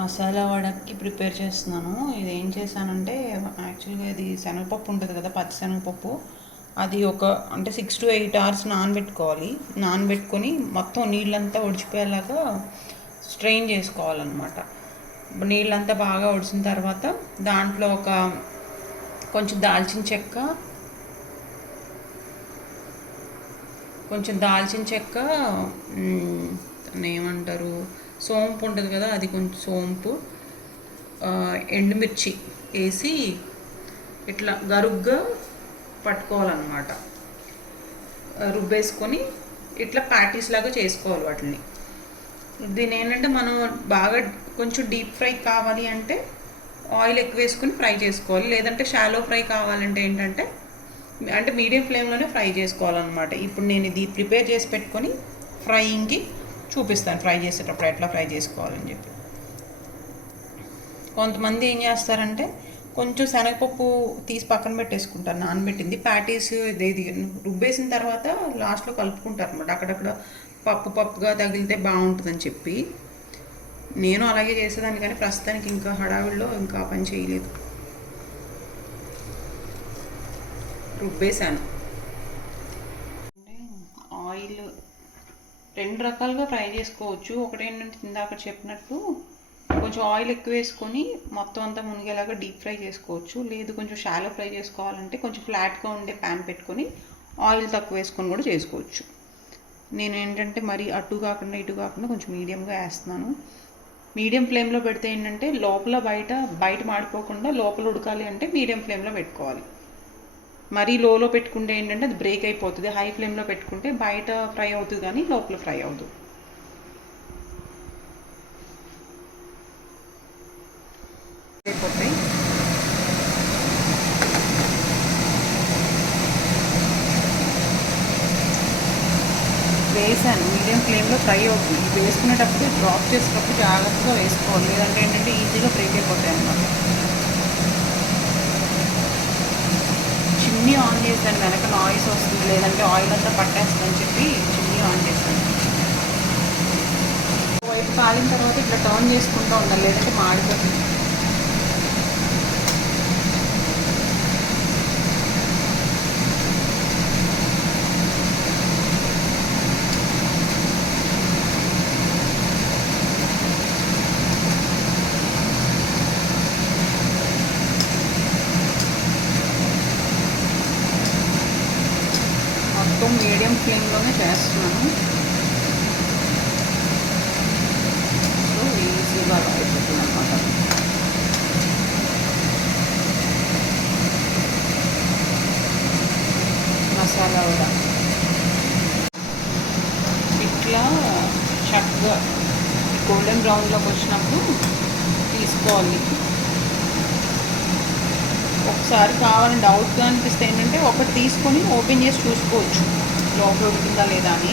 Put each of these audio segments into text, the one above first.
Masala వడకి prepare చేస్తున్నాను. ఇది ఏం చేశానంటే యాక్చువల్గా ఇది శనగపప్పు ఉంటుంది కదా, పచ్చి శనగపప్పు. అది అంటే 6 to 8 hours నానబెట్టుకోవాలి. నానబెట్టుకొని మొత్తం నీళ్ళంతా ఒడిచిపోయేలాగా స్ట్రెయిన్ చేసుకోవాలన్నమాట. నీళ్ళంతా బాగా ఒడిచిన తర్వాత దాంట్లో కొంచెం దాల్చిన చెక్క, ఏమంటారు, సోంపు ఉంటుంది కదా, అది కొంచెం సోంపు, ఎండుమిర్చి వేసి ఇట్లా గరుగ్గా పట్టుకోవాలన్నమాట. రుబ్బేసుకొని ఇట్లా ప్యాటీస్ లాగా చేసుకోవాలి వాటిని. దీని ఏంటంటే మనం బాగా కొంచెం డీప్ ఫ్రై కావాలి అంటే ఆయిల్ ఎక్కువ వేసుకుని ఫ్రై చేసుకోవాలి. లేదంటే షాలో ఫ్రై కావాలంటే ఏంటంటే మీడియం ఫ్లేమ్లోనే ఫ్రై చేసుకోవాలన్నమాట. ఇప్పుడు నేను ఇది ప్రిపేర్ చేసి పెట్టుకొని ఫ్రైయింగ్కి చూపిస్తాను, ఫ్రై చేసేటప్పుడు ఎట్లా ఫ్రై చేసుకోవాలని చెప్పి. కొంతమంది ఏం చేస్తారంటే కొంచెం శనగపప్పు తీసి పక్కన పెట్టేసుకుంటారు, నానబెట్టింది. ప్యాటీస్ ఇది రుబ్బేసిన తర్వాత లాస్ట్లో కలుపుకుంటారు అనమాట. అక్కడక్కడ పప్పుగా తగిలితే బాగుంటుందని చెప్పి నేను అలాగే చేసేదాన్ని, కానీ ప్రస్తుతానికి ఇంకా హడావిడిలో ఇంకా పని చేయలేదు. రుబ్బేశాను. ఆయిల్ 2 రకాలుగా ఫ్రై చేసుకోవచ్చు. ఒకటి ఏంటంటే ఇందాక చెప్పినట్టు కొంచెం ఆయిల్ ఎక్కువ వేసుకొని మొత్తం అంతా మునిగేలాగా డీప్ ఫ్రై చేసుకోవచ్చు. లేదు కొంచెం షాలో ఫ్రై చేసుకోవాలంటే కొంచెం ఫ్లాట్గా ఉండే ప్యాన్ పెట్టుకొని ఆయిల్ తక్కువ వేసుకొని కూడా చేసుకోవచ్చు. నేను ఏంటంటే మరి అటు కాకుండా ఇటు కాకుండా కొంచెం మీడియంగా వేస్తున్నాను. మీడియం ఫ్లేమ్లో పెడితే ఏంటంటే లోపల బయట మాడిపోకుండా లోపల ఉడకాలి అంటే మీడియం ఫ్లేమ్లో పెట్టుకోవాలి. మరీ లోలో పెట్టుకుంటే ఏంటంటే అది బ్రేక్ అయిపోతుంది. హై ఫ్లేమ్లో పెట్టుకుంటే బయట ఫ్రై అవుతుంది కానీ లోపల ఫ్రై అవుతుంది. అయిపోతాయి. వేసాను, మీడియం ఫ్లేమ్లో ఫ్రై అవుతుంది. వేసుకునేటప్పుడు డ్రాప్ చేసేటప్పుడు జాగ్రత్తగా వేసుకోవాలి, లేదంటే ఏంటంటే ఈజీగా బ్రేక్ అయిపోతాయి అన్నమాట. చిమ్నీ ఆన్ చేశాను, వెనక నాయిస్ వస్తుంది, లేదంటే ఆయిల్ అంతా పట్టేస్తుందని చెప్పి చిమ్నీ ఆన్ చేశాను. వైపు కాలిన తర్వాత ఇట్లా టర్న్ చేసుకుంటూ ఉండాలి, లేదంటే మాడిపోతుంది. మొత్తం మీడియం ఫ్లేమ్లోనే చేస్తున్నాను. సో ఈజీగా అయిపోతుంది అన్నమాట. మసాలా కూడా ఇట్లా చక్కగా గోల్డెన్ బ్రౌన్లోకి వచ్చినప్పుడు తీసుకోవాలి. ఒకసారి కావాలని డౌట్గా అనిపిస్తే ఏంటంటే ఒకటి తీసుకొని ఓపెన్ చేసి చూసుకోవచ్చు లోపల ఉడికిందా లేదా అని.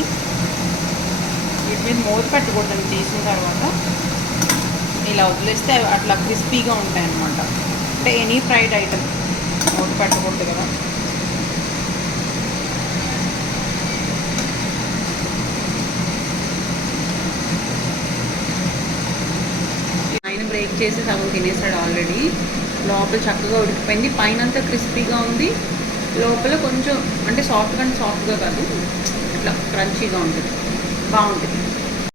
వీటి మీద మూత పెట్టకూడదని తీసిన తర్వాత ఇలా వదిలేస్తే అట్లా క్రిస్పీగా ఉంటాయి అన్నమాట. అంటే ఎనీ ఫ్రైడ్ ఐటమ్ మూత పెట్టకూడదు కదా. ఆయన బ్రేక్ చేసి సగం తినేసాడు ఆల్రెడీ. లోపల చక్కగా ఉడికిపోయింది, పైన అంతా క్రిస్పీగా ఉంది, లోపల కొంచెం అంటే సాఫ్ట్గా కాదు, ఇట్లా క్రంచీగా ఉంటుంది, బాగుంటుంది.